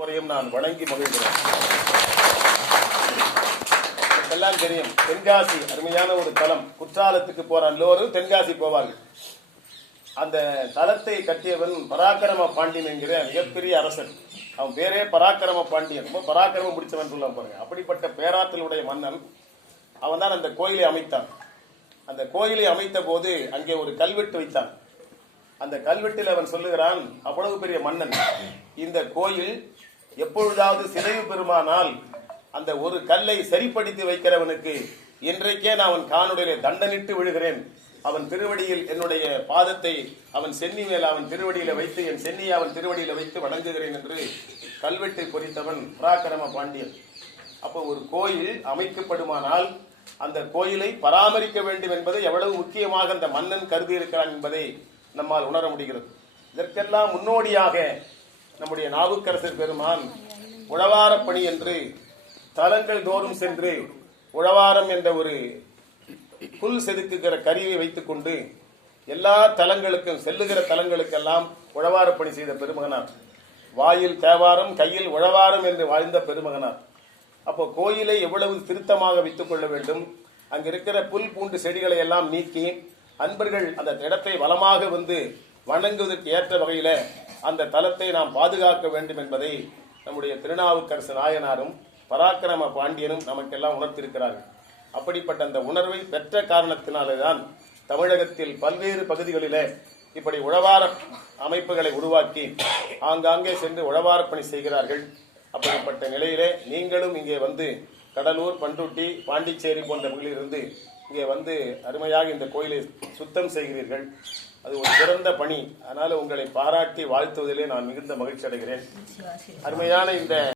நான் வணங்கி மகிழ்கிறேன். எல்லாம் தெரியும், தென்காசி அருமையான ஒரு தலம். குற்றாலத்துக்கு போற எல்லோரும் தென்காசி போவார்கள். அந்த தலத்தை கட்டியவன் பராக்கிரம பாண்டியன் என்கிற மிகப்பெரிய அரசன். அவன் பேரே பராக்கிரம பாண்டியன், ரொம்ப பராக்கிரமம் பிடிச்சவன் சொல்ல பாருங்க. அப்படிப்பட்ட பேராற்றலுடைய மன்னன் அவன் தான் அந்த கோயிலை அமைத்தான். அந்த கோயிலை அமைத்த போது அங்கே ஒரு கல்வெட்டு வைத்தான். அந்த கல்வெட்டில் அவன் சொல்லுகிறான், அவ்வளவு பெரிய மன்னன், இந்த கோயில் எப்பொழுதாவது சிதைவு பெறுமானால் அந்த ஒரு கல்லை சரிப்படுத்தி வைக்கிறவனுக்கு இன்றைக்கே நான் அவன் காணுடைய தண்டனிட்டு விழுகிறேன். அவன் திருவடியில் என்னுடைய பாதத்தை அவன் சென்னி மேல் அவன் திருவடியில வைத்து என் சென்னியை அவன் திருவடியில வைத்து வணங்குகிறேன் என்று கல்வெட்டை பொறித்தவன் பராக்கிரம பாண்டியன். அப்போ ஒரு கோயில் அமைக்கப்படுமானால் அந்த கோயிலை பராமரிக்க வேண்டும் என்பதை எவ்வளவு முக்கியமாக அந்த மன்னன் கருதி இருக்கிறான் என்பதை நம்மால் உணர முடிகிறது. இதற்கெல்லாம் முன்னோடியாக நம்முடைய நாவுக்கரசர் பெருமான் உழவாரப் பணி என்று தலங்கள் தோறும் சென்று உழவாரம் என்ற ஒரு புல் செதுக்குகிற கருவியை வைத்துக் கொண்டு எல்லா தலங்களுக்கும் செல்லுகிற தலங்களுக்கெல்லாம் உழவாரப் பணி செய்த பெருமகனார். வாயில் தேவாரம் கையில் உழவாரம் என்று வாழ்ந்த பெருமகனார். அப்போ கோயிலை எவ்வளவு திருத்தமாக வைத்துக் கொள்ள வேண்டும், அங்க இருக்கிற புல் பூண்டு செடிகளை எல்லாம் நீக்கி அன்பர்கள் அந்த இடத்தை வளமாக வந்து வணங்குவதற்கு ஏற்ற வகையில அந்த தலத்தை நாம் பாதுகாக்க வேண்டும் என்பதை நம்முடைய திருநாவுக்கரசு நாயனாரும் பராக்கிரம பாண்டியனும் நமக்கெல்லாம் உணர்த்திருக்கிறார்கள். அப்படிப்பட்ட அந்த உணர்வை பெற்ற காரணத்தினால்தான் தமிழகத்தில் பல்வேறு பகுதிகளிலே இப்படி உழவார அமைப்புகளை உருவாக்கி ஆங்காங்கே சென்று உழவாரப் பணி செய்கிறார்கள். அப்படிப்பட்ட நிலையிலே நீங்களும் இங்கே வந்து கடலூர், பண்ருட்டி, பாண்டிச்சேரி போன்ற பகுதியிலிருந்து இங்கே வந்து அருமையாக இந்த கோயிலை சுத்தம் செய்கிறீர்கள். அது ஒரு சிறந்த பணி. அதனால உங்களை பாராட்டி வாழ்த்துவதிலே நான் மிகுந்த மகிழ்ச்சி அடைகிறேன். அருமையான இந்த